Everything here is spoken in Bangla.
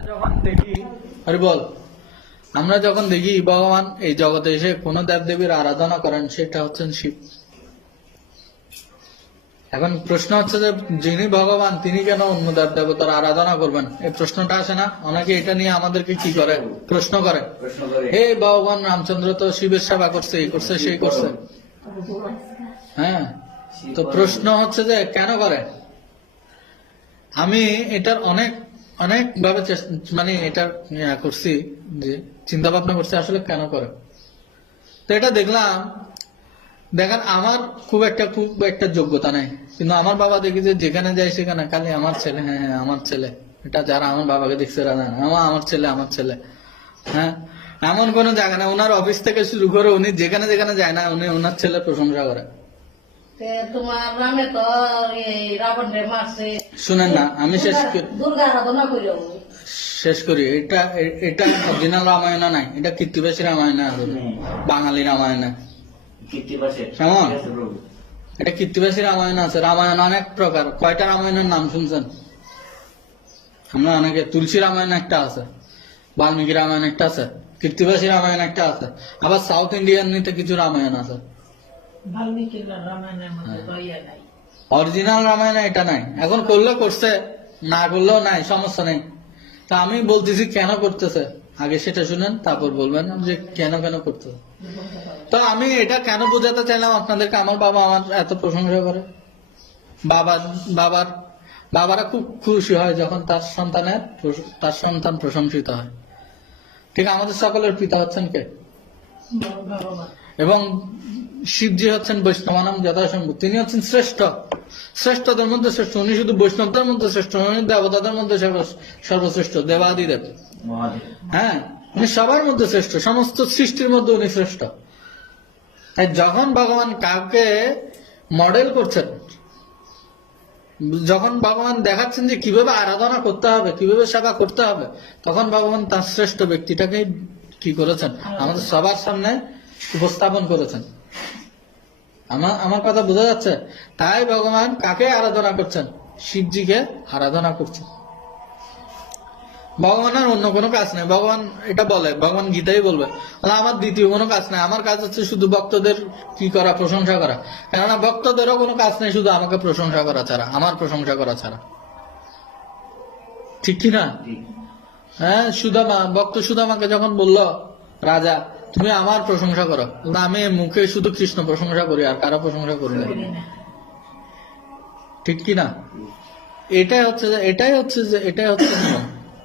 যখন দেখি আরে বল আমরা যখন দেখি ভগবান এই জগতে এসে কোন দেব দেবীর আরাধনা করেন সেটা হচ্ছেন শিব। এখন প্রশ্ন হচ্ছে যে যিনি ভগবান তিনি কেন অন্য দেব দেবতার আরাধনা করবেন, এই প্রশ্নটা আসে না? অনেকে এটা নিয়ে আমাদেরকে কি করে, প্রশ্ন করে। হে ভগবান রামচন্দ্র তো শিবের সেবা করছে, এই করছে সেই করছে। হ্যাঁ, তো প্রশ্ন হচ্ছে যে কেন করে। আমি এটার অনেক অনেক ভাবে মানে এটা করছি, যে চিন্তা ভাবনা করছি আসলে কেন করে। তো এটা দেখেন আমার খুব একটা যোগ্যতা নাই, কিন্তু আমার বাবা দেখি যে যেখানে যায় সেখানে খালি আমার ছেলে, হ্যাঁ হ্যাঁ আমার ছেলে। এটা যারা আমার বাবাকে দেখছে তারা জানে আমার ছেলে আমার ছেলে। হ্যাঁ, এমন কোন জায়গা না, ওনার অফিস থেকে শুরু করে উনি যেখানে যেখানে যায় না উনি ওনার ছেলের প্রশংসা করে। তোমার রামে তো রাবণ রে মারছে। শুনেন না, আমি দুর্গা আরাধনা করি শেষ করি। এটা অরিজিনাল রামায়ণ নাই, এটা কীর্তিবাসী রামায়ণ আছে, বাঙালি রামায়ণ। কেমন এটা কীর্তিবাসী রামায়ণ আছে। রামায়ণ অনেক প্রকার, কয়টা রামায়ণের নাম শুনছেন? আমরা অনেকে তুলসী রামায়ণ একটা আছে, বাল্মীকি রামায়ণ একটা আছে, কীর্তিবাসী রামায়ণ একটা আছে, আবার সাউথ ইন্ডিয়ান নিতে কিছু রামায়ণ আছে। অরিজিনাল রামায়ণ এটা নাই। এখন করলে করছে, না করলেও নাই, সমস্যা নেই। তা আমি বলতেছি কেন করতেছে, আগে সেটা শুনেন তারপর বলবেন যে কেন কেন করতেছে। তো আমি এটা কেন বোঝাতে চাইলাম আপনাদেরকে, আমার বাবা আমার এত প্রশংসা করে। বাবারা খুব খুশি হয় যখন তার সন্তান প্রশংসিত হয়। ঠিক আমাদের সকলের পিতা হচ্ছেন কে? এবং শিবজি হচ্ছেন বৈষ্ণবানাম যথাসম্ভব, তিনি হচ্ছেন শ্রেষ্ঠদের মধ্যে শ্রেষ্ঠ। উনি শুধু বৈষ্ণবদের মধ্যে শ্রেষ্ঠ, উনি দেবতাদের মধ্যে সর্বশ্রেষ্ঠ, দেবাদিদেব। হ্যাঁ, উনি সবার মধ্যে শ্রেষ্ঠ, সমস্ত সৃষ্টির মধ্যে উনি শ্রেষ্ঠ। তাই যখন ভগবান কাউকে মডেল করছেন, যখন ভগবান দেখাচ্ছেন যে কিভাবে আরাধনা করতে হবে, কিভাবে সেবা করতে হবে, তখন ভগবান তার শ্রেষ্ঠ ব্যক্তিটাকে কি করেছেন, আমাদের সবার সামনে উপস্থাপন করেছেন। আমার কথা বোঝা যাচ্ছে? তাই ভগবান কাকে আরাধনা করছেন? শিবজিকে আরাধনা করছেন। ভগবানের অন্য কোনো কাজ নেই। ভগবান এটা বলে, ভগবান গীতাই বলবে আমার দ্বিতীয় কোনো কাজ নেই, আমার কাজ হচ্ছে শুধু ভক্তদের কি করা, প্রশংসা করা। কেননা ভক্তদেরও কোনো কাজ নেই শুধু আমাকে প্রশংসা করা ছাড়া, আমার প্রশংসা করা ছাড়া। ঠিক কিনা? হ্যাঁ, ভক্ত সুদামাকে যখন বলল রাজা তুমি আমার প্রশংসা করো, আমি মুখে শুধু কৃষ্ণ প্রশংসা করি আর কারো প্রশংসা করি না। ঠিক কিনা? এটাই হচ্ছে নিয়ম।